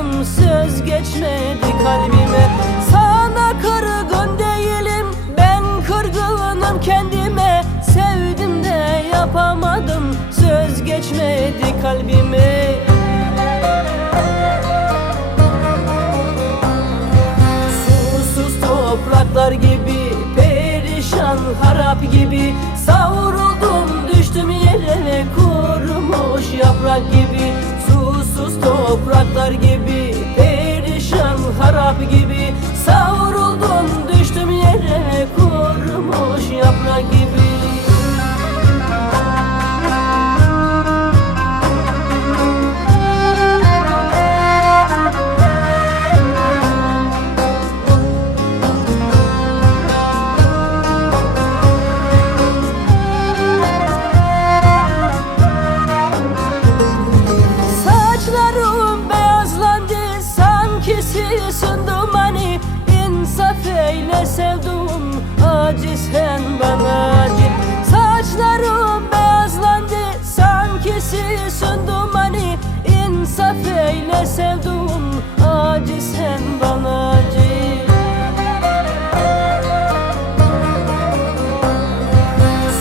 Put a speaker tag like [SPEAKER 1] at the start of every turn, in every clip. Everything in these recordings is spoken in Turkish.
[SPEAKER 1] yapamadım Söz geçmedi kalbime. Sana kırgın değilim Ben kırgınım kendime. Sevdim de yapamadım Söz geçmedi kalbime.
[SPEAKER 2] Susuz topraklar gibi Perişan harap gibi. Savruldum düştüm yere Kurumuş yaprak gibi. Susuz topraklar gibi gibi
[SPEAKER 3] acı sen bana acı. Saçlarım beyazlandı sanki sisin dumanı İnsaf eyle sevduğum acı sen bana acı.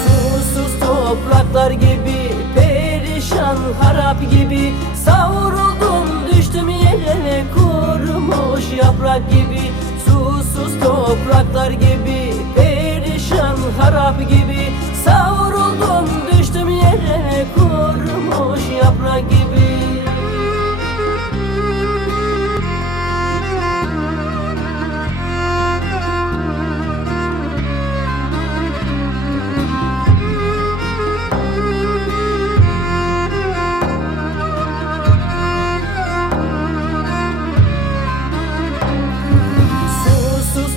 [SPEAKER 2] Susuz topraklar gibi Perişan harap gibi. Savruldum düştüm yere Kurumuş yaprak gibi. Susuz topraklar gibi Harap gibi Savruldum düştüm yere Kurumuş yaprak gibi.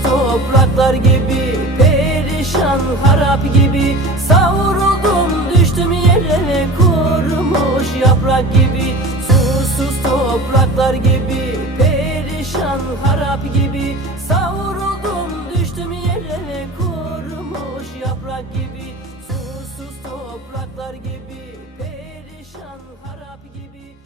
[SPEAKER 2] Topraklar gibi Perişan harap gibi Savruldum düştüm yere Kurumuş yaprak gibi. Susuz topraklar gibi Perişan harap gibi. Savruldum düştüm yere Kurumuş yaprak gibi. Susuz topraklar gibi Perişan harap gibi